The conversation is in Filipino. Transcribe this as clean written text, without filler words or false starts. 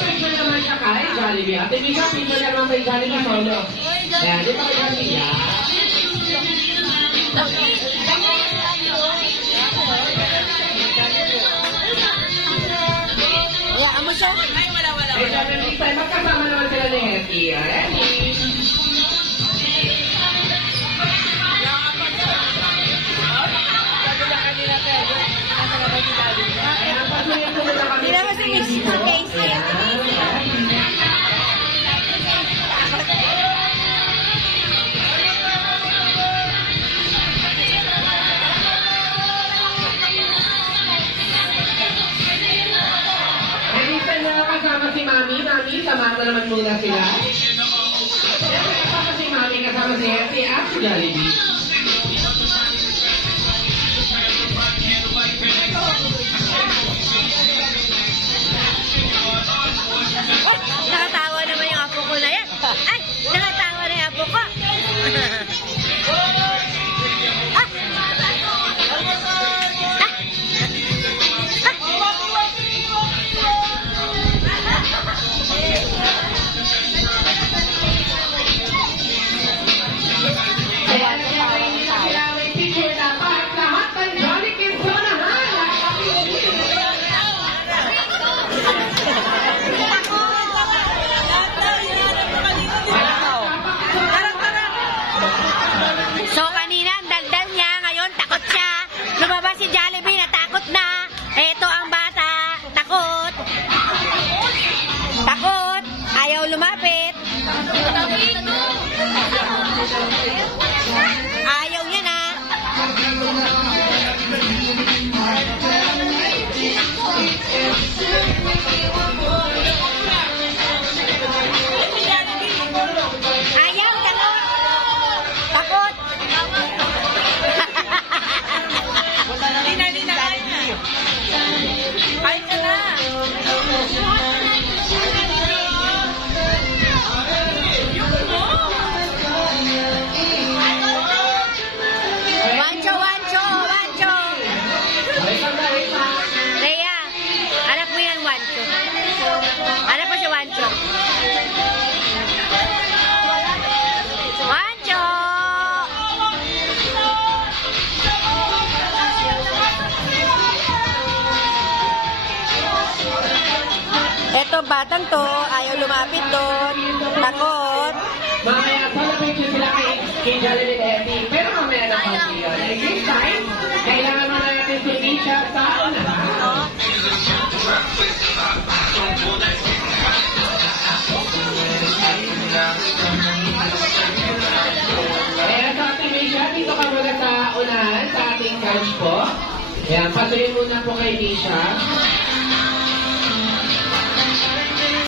picture naman siya kay Jollibee. Ate Misha, picture naman kay Jollibee solo. Ayan, dito kay Jollibee. Hayaan mo siya. Ay, wala. Eh, Jollibee, magkasama naman sila ni Hetty. Ready? Hindi naman si Mr. Casey. Kasama si Mami. Mami, samahan mo naman muna sila. Kasama si Mami, kasama si Hetty at si Jollibee. Nakatawa naman yung apo ko na yan. Ay, nakatawa na yung apo ko. So kanina ang daldal niya, ngayon takot siya. Lumabas si Jollibee, natakot na. Eto ang bata, takot. Takot, ayaw lumapit. Ayaw niya na. Ayaw, takot. Takot. Lina, kain na. Kain ka na. Wancho, Wancho, Wancho. Rhea, hanap mo yan, Wancho. Hanap mo siya, Wancho. Wancho! Eto, batang to, ayaw lumapit doon. Takot. Mamaya, solo picture sila kay Jollibee at Hetty. Pero mamaya na kasi yun. At this time, kailangan mo natin si Misha sa unahan. Kaya sa ating Misha, dito ka muna sa unahan sa ating couch po. Ayan, patuloy muna po kay Misha.